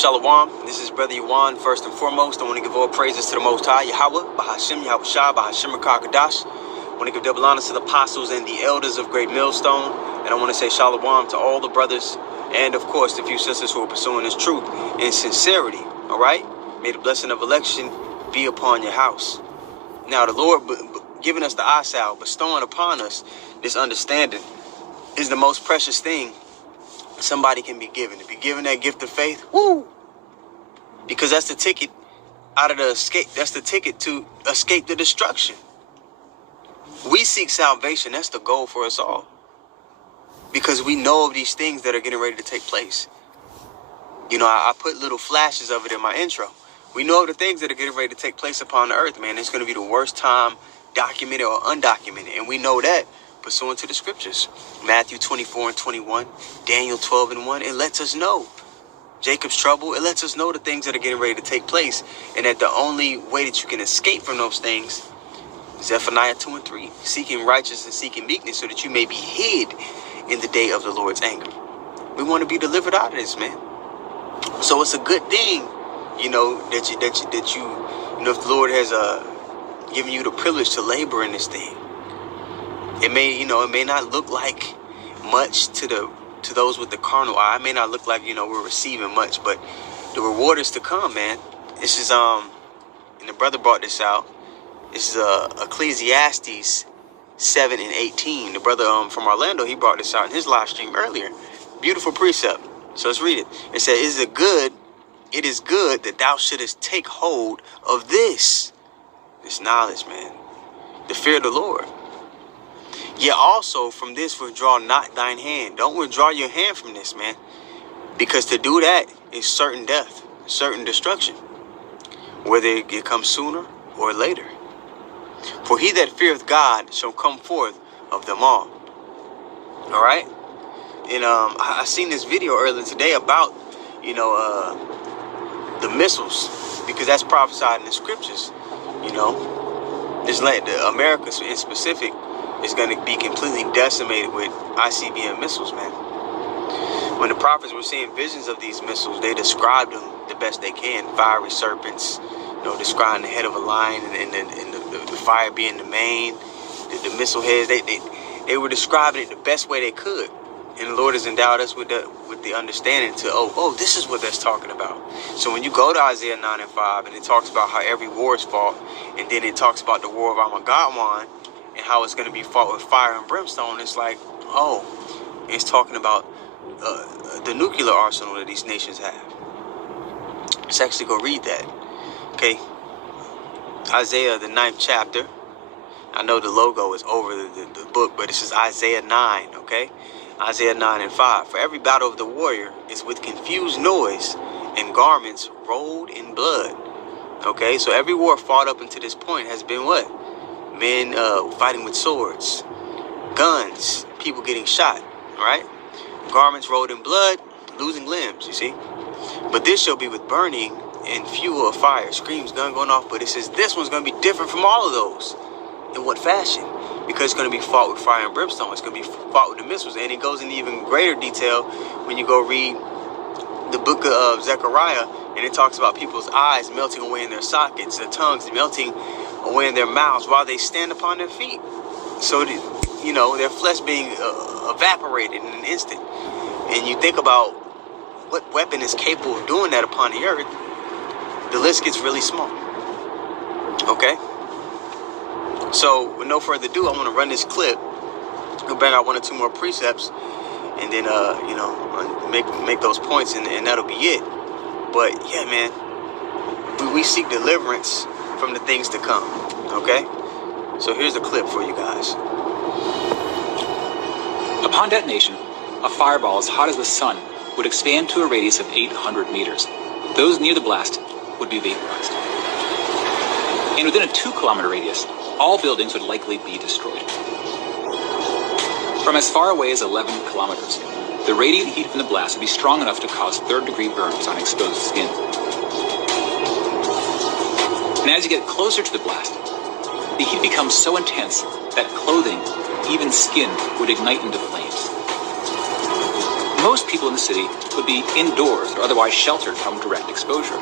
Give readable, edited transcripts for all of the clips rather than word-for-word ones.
Shalom, this is Brother Yawan. First and foremost, I want to give all praises to the Most High, Yahweh, Bahashim, Yahweh Shah, Bahashim Rakakadash. I want to give double honors to the apostles and the elders of Great Millstone. And I want to say Shalom to all the brothers and, of course, the few sisters who are pursuing this truth in sincerity. All right? May the blessing of election be upon your house. Now, the Lord giving us the eyesight, bestowing upon us this understanding, is the most precious thing somebody can be given. To be given that gift of faith, woo! Because that's the ticket out of the escape. That's the ticket to escape the destruction. We seek salvation. That's the goal for us all. Because we know of these things that are getting ready to take place. You know, I put little flashes of it in my intro. We know of the things that are getting ready to take place upon the earth, man. It's going to be the worst time, documented or undocumented. And we know that pursuant to the scriptures. Matthew 24:21, Daniel 12:1, it lets us know. Jacob's trouble, it lets us know the things that are getting ready to take place. And that the only way that you can escape from those things, Zephaniah 2:3, seeking righteousness and seeking meekness so that you may be hid in the day of the Lord's anger. We want to be delivered out of this, man. So it's a good thing, you know, that you know, if the Lord has given you the privilege to labor in this thing. It may not look like much to those with the carnal eye. It may not look like, we're receiving much, but the reward is to come, man. This is and the brother brought this out. This is Ecclesiastes 7:18. The brother from Orlando, he brought this out in his live stream earlier. Beautiful precept. So let's read it. It says, it is good that thou shouldest take hold of this knowledge, man. The fear of the Lord. Yet also from this withdraw not thine hand. Don't withdraw your hand from this, man. Because to do that is certain death, certain destruction. Whether it comes sooner or later. For he that feareth God shall come forth of them all. All right? And I seen this video earlier today about, the missiles. Because that's prophesied in the scriptures. This land, America in specific, is going to be completely decimated with ICBM missiles, man. When the prophets were seeing visions of these missiles, they described them the best they can. Fiery serpents, describing the head of a lion and the fire being the mane, the missile heads. They were describing it the best way they could. And the Lord has endowed us with the understanding to, this is what that's talking about. So when you go to Isaiah 9:5, and it talks about how every war is fought, and then it talks about the war of Armageddon, and how it's going to be fought with fire and brimstone, it's like, it's talking about the nuclear arsenal that these nations have. Let's actually go read that. Okay. Isaiah, the 9th chapter. I know the logo is over the book, but this is Isaiah 9, okay? Isaiah 9:5. For every battle of the warrior is with confused noise and garments rolled in blood. Okay, so every war fought up until this point has been what? Men fighting with swords, guns, people getting shot, right? Garments rolled in blood, losing limbs, you see? But this shall be with burning and fuel of fire, screams, gun going off. But it says this one's going to be different from all of those. In what fashion? Because it's going to be fought with fire and brimstone. It's going to be fought with the missiles. And it goes into even greater detail when you go read the book of Zechariah, and it talks about people's eyes melting away in their sockets, their tongues melting away in their mouths while they stand upon their feet. So, their flesh being evaporated in an instant. And you think about what weapon is capable of doing that upon the earth, the list gets really small. Okay? So, with no further ado, I want to run this clip. We'll bring out 1 or 2 more precepts, and then, make those points, and that'll be it. But, yeah, man, we seek deliverance from the things to come, okay? So here's the clip for you guys. Upon detonation, a fireball as hot as the sun would expand to a radius of 800 meters. Those near the blast would be vaporized. And within a 2-kilometer radius, all buildings would likely be destroyed. From as far away as 11 kilometers, the radiant heat from the blast would be strong enough to cause 3rd-degree burns on exposed skin. And as you get closer to the blast, the heat becomes so intense that clothing, even skin, would ignite into flames. most people in the city would be indoors or otherwise sheltered from direct exposure.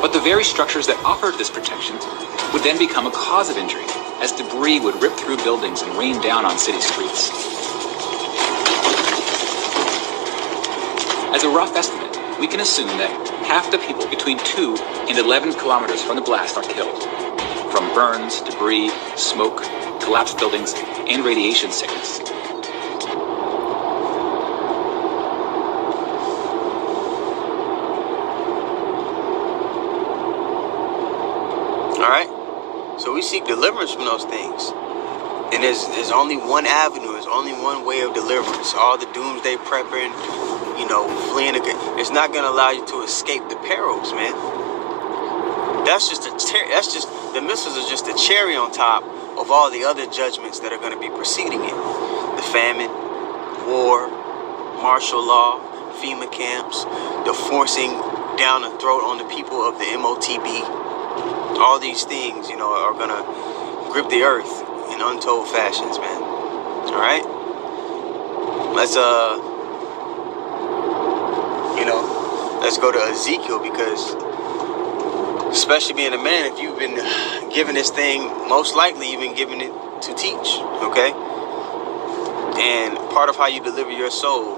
But the very structures that offered this protection would then become a cause of injury, as debris would rip through buildings and rain down on city streets. As a rough estimate, we can assume that half the people between 2 and 11 kilometers from the blast are killed, from burns, debris, smoke, collapsed buildings, and radiation sickness. Alright? So we seek deliverance from those things. And there's only one avenue, there's only one way of deliverance. All the doomsday prepping, fleeing, it's not going to allow you to escape the perils, man. The missiles are just a cherry on top of all the other judgments that are going to be preceding it. The famine, war, martial law, FEMA camps, the forcing down the throat on the people of the MOTB. All these things, are going to grip the earth in untold fashions, man. All right? Let's go to Ezekiel, because especially being a man, if you've been given this thing, most likely you've been given it to teach, okay? And part of how you deliver your soul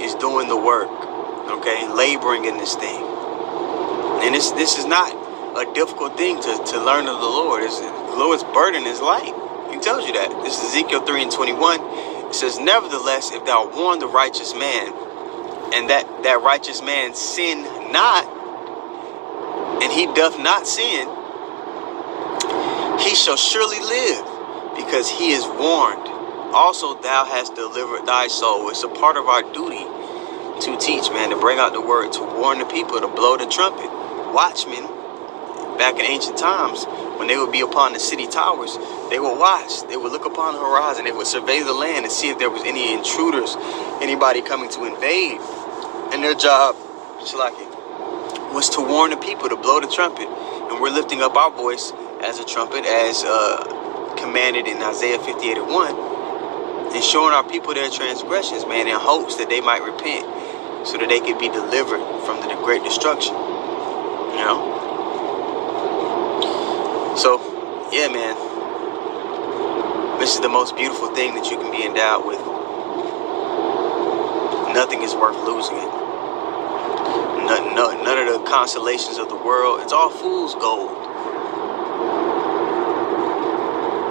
is doing the work, okay? Laboring in this thing. And this is not a difficult thing to learn of the Lord. The Lord's burden is light. He tells you that. This is Ezekiel 3:21. It says, nevertheless, if thou warn the righteous man, and that righteous man sin not, and he doth not sin, he shall surely live, because he is warned. Also thou hast delivered thy soul. It's a part of our duty to teach, man, to bring out the word, to warn the people, to blow the trumpet. Watchmen, back in ancient times, when they would be upon the city towers, they would watch. They would look upon the horizon. They would survey the land and see if there was any intruders, anybody coming to invade. And their job, was to warn the people, to blow the trumpet. And we're lifting up our voice as a trumpet, as commanded in Isaiah 58:1, and showing our people their transgressions, man, in hopes that they might repent, so that they could be delivered from the great destruction. So, yeah, man, this is the most beautiful thing that you can be endowed with. Nothing is worth losing it. None of the consolations of the world, it's all fool's gold.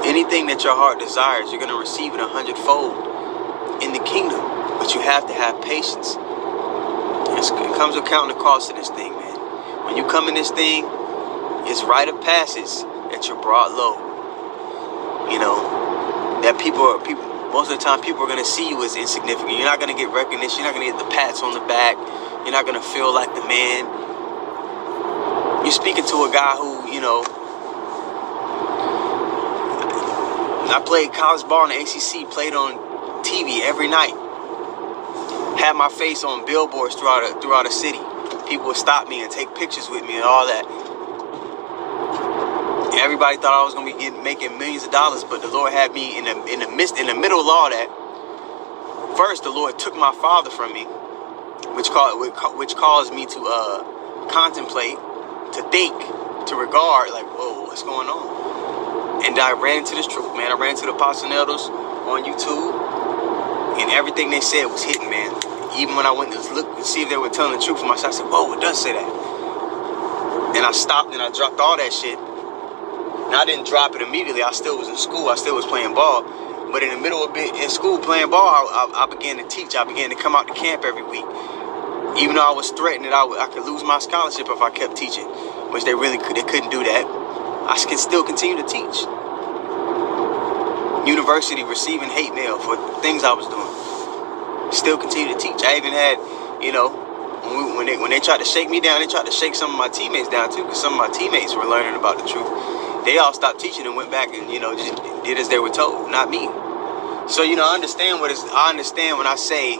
Anything that your heart desires, you're going to receive it 100-fold in the kingdom. But you have to have patience. It comes with counting the cost of this thing, man. When you come in this thing, it's rite of passage that you're brought low. That people, most of the time, people are going to see you as insignificant. You're not going to get recognition. You're not going to get the pats on the back. You're not going to feel like the man. You're speaking to a guy who, I played college ball in the ACC, played on TV every night. Had my face on billboards throughout the city. People would stop me and take pictures with me and all that. Everybody thought I was going to be making millions of dollars, but the Lord had me in the middle of all that. First, the Lord took my father from me, which caused me to contemplate, to think, to regard, like, whoa, what's going on? And I ran into this truth, man. I ran into the Apostle Elders on YouTube, and everything they said was hitting, man. Even when I went to look and see if they were telling the truth for myself, I said, whoa, it does say that. And I stopped and I dropped all that shit. And I didn't drop it immediately. I still was in school. I still was playing ball. But in the middle of it, in school playing ball, I began to teach. I began to come out to camp every week. Even though I was threatened that I could lose my scholarship if I kept teaching, which they couldn't do that. I can still continue to teach. University receiving hate mail for things I was doing. Still continue to teach. I even had, when they tried to shake me down, they tried to shake some of my teammates down too, because some of my teammates were learning about the truth. They all stopped teaching and went back and, just did as they were told, not me. So, I understand when I say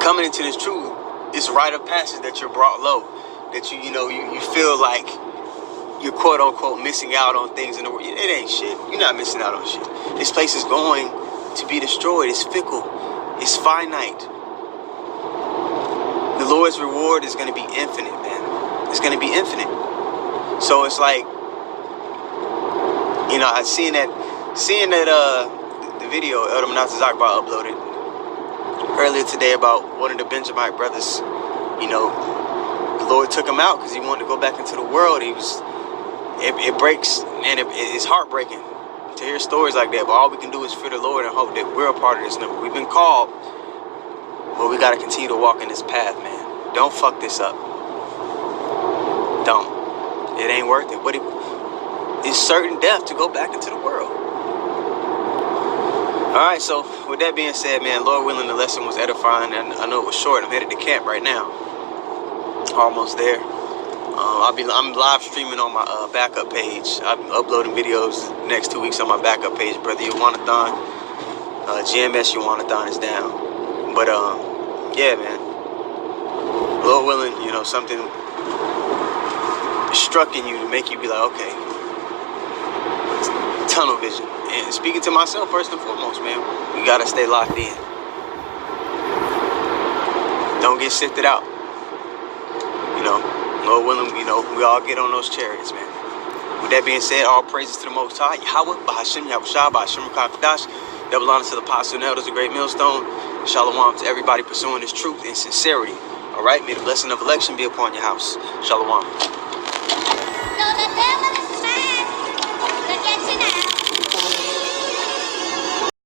coming into this truth, it's rite of passage that you're brought low, that you feel like you're quote unquote missing out on things in the world. It ain't shit. You're not missing out on shit. This place is going to be destroyed. It's fickle. It's finite. The Lord's reward is going to be infinite, man. It's going to be infinite. So it's like, you know, I seeing that the video Elder Manasseh Zakbar uploaded earlier today about one of the Benjamite brothers. You know, the Lord took him out because he wanted to go back into the world. It breaks, man. It's heartbreaking to hear stories like that. But all we can do is fear the Lord and hope that we're a part of this number. We've been called, but we got to continue to walk in this path, man. Don't fuck this up. Don't. It ain't worth it. It's certain death to go back into the world. All right, so with that being said, man, Lord willing, the lesson was edifying, and I know it was short. I'm headed to camp right now. Almost there. I'm live streaming on my backup page. I'm uploading videos the next 2 weeks on my backup page. Brother YAWANAT, GMS YAWANAT is down. But yeah, man. Lord willing, you know, something struck in you to make you be like, okay, tunnel vision. And speaking to myself first and foremost, man, we gotta stay locked in. Don't get sifted out. You know, Lord willing, you know, we all get on those chariots, man. With that being said, all praises to the Most High, Yahweh, Bahashim, Yahushua, Bahashim, Kakadash. Double honor to the apostles and elders of Great Millstone. Shalom to everybody pursuing this truth and sincerity. All right, may the blessing of election be upon your house. Shalom.